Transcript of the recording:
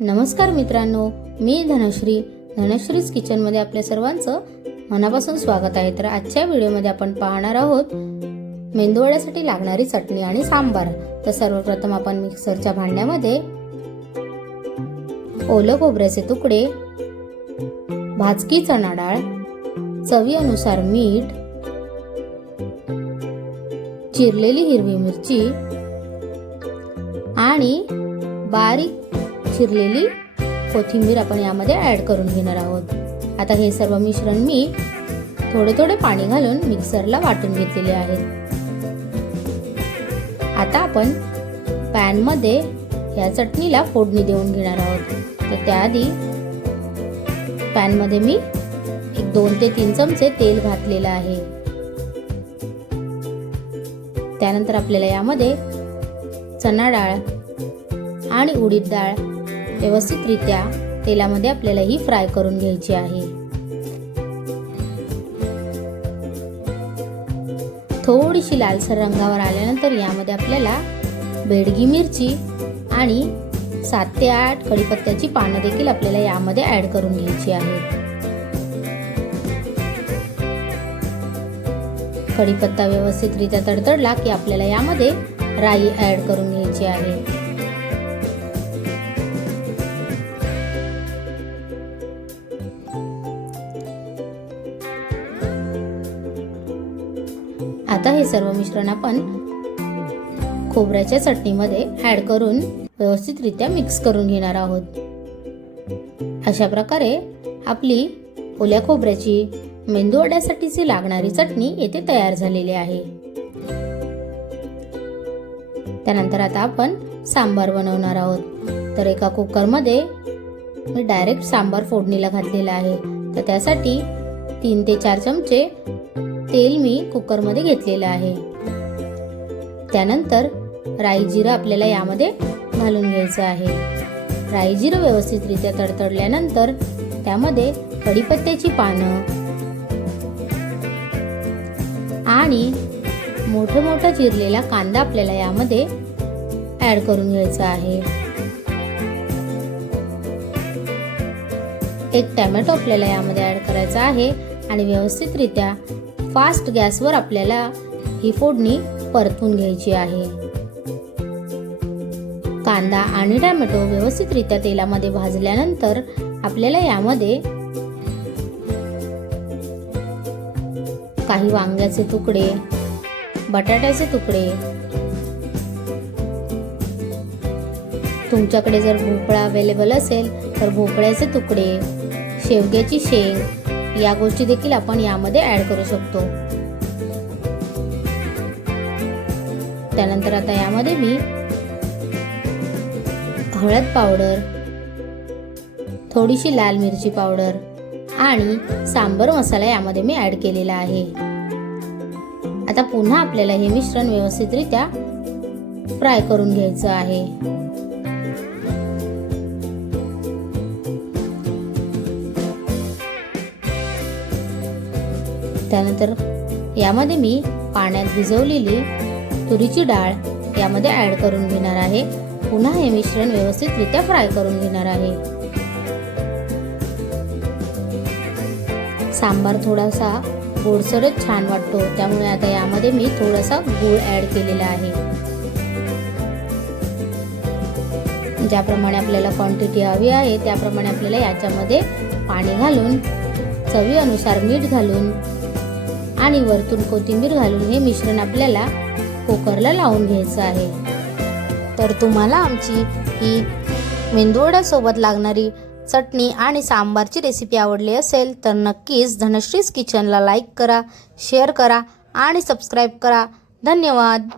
नमस्कार मित्रांनो, मी धनश्रीज किचनमध्ये आपल्या सर्वांचं मनापासून स्वागत आहे। तर आजच्या व्हिडिओमध्ये आपण पाहणार आहोत मेंदूवड्यासाठी लागणारी चटणी आणि सांबार। तर सर्वप्रथम आपण मिक्सरच्या भांड्यामध्ये ओलं खोबऱ्याचे तुकडे, भाजकी चणा डाळ, चवीनुसार मीठ, चिरलेली हिरवी मिरची आणि बारीक चिरलेली कोथिंबीर आपण यामध्ये ऍड करून घेणार आहोत। आता हे सर्व मिश्रण मी थोडे थोडे पाणी घालून मिक्सरला वाटून घेतलेले आहे। आता आपण पॅन मध्ये या चटणीला फोडणी देऊन घेणार आहोत। तर त्याआधी पॅन मध्ये मी 2 ते 3 चमचे तेल घातलेले आहे। त्यानंतर आपल्याला यामध्ये चणा डाळ आणि उडीद डाळ व्यवस्थितरित्या तेलामध्ये आपल्याला ही फ्राय करून घ्यायची आहे। थोडीशी लालसर रंगावर आल्यानंतर यामध्ये आपल्याला बेडगी मिरची आणि 7 ते 8 कढीपत्त्याची पानं देखील आपल्याला यामध्ये ऍड करून घ्यायची आहे। कढीपत्ता व्यवस्थितरित्या तडतडला की आपल्याला यामध्ये राई ऍड करून घ्यायची आहे। आता हे सर्व मिश्रण आपण खोबऱ्याच्या चटणीमध्ये ऍड करून व्यवस्थितरित्या मिक्स करून घेणार आहोत। अशा प्रकारे आपली ओल्या खोबऱ्याची मेंदूवड्यासाठीची लागणारी चटणी येथे तयार झालेली आहे। त्यानंतर आता आपण सांबार बनवणार आहोत। तर एका कुकरमध्ये मी डायरेक्ट सांबार फोडणीला घातलेला आहे। तर त्यासाठी 3 ते 4 चमचे तेल मी कुकरमध्ये घेतलेलं आहे। त्यानंतर राई जिरं आपल्याला यामध्ये घालून घ्यायचं आहे। राई जिरं व्यवस्थितरित्या तडतडल्यानंतर त्यामध्ये कढीपत्त्याची पानं आणि मोठा चिरलेला कांदा आपल्याला यामध्ये ऍड करून घ्यायचा आहे। एक टोमॅटो आपल्याला यामध्ये ऍड करायचा आहे आणि व्यवस्थितरित्या फास्ट गॅसवर आपल्याला ही फोडणी परतवून घ्यायची आहे। कांदा आणि टोमॅटो व्यवस्थितरित्या तेलामध्ये भाजल्यानंतर आपल्याला यामध्ये काही वांग्याचे तुकडे, बटाट्याचे तुकडे, तुमच्याकडे जर भोपळा अवेलेबल असेल तर भोपळ्याचे तुकडे, शेवग्याची शेंग या गोष्टी देखील आपण यामध्ये ऍड करू शकतो। त्यानंतर आता यामध्ये मी हळद पावडर, थोडीशी लाल मिरची पावडर आणि सांबर मसाला यामध्ये मी ऍड केलेला आहे। आता पुन्हा आपल्याला हे मिश्रण व्यवस्थितरित्या फ्राय करून घ्यायचं आहे। त्यानंतर यामध्ये मी पाण्यात भिजवलेली तुरीची डाळ यामध्ये ऍड करून घेणार आहे। पुन्हा हे मिश्रण व्यवस्थितरित्या फ्राय करून घेणार आहे। सांबार थोडासा गोडसरच छान वाटतो, त्यामुळे आता यामध्ये मी थोडासा गूळ ऍड केलेला आहे। ज्याप्रमाणे आपल्याला क्वांटिटी हवी आहे त्याप्रमाणे आपल्याला याच्यामध्ये पाणी घालून, चवीनुसार मीठ घालून आणि वरतून कोथिंबीर घालून हे मिश्रण आपल्याला कुकरला लावून घ्यायचं आहे। तर तुम्हाला आमची ही मेंदूवड्यासोबत लागणारी चटणी आणि सांबारची रेसिपी आवडली असेल तर नक्कीच धनश्रीज किचनला लाईक करा, शेअर करा आणि सबस्क्राईब करा। धन्यवाद।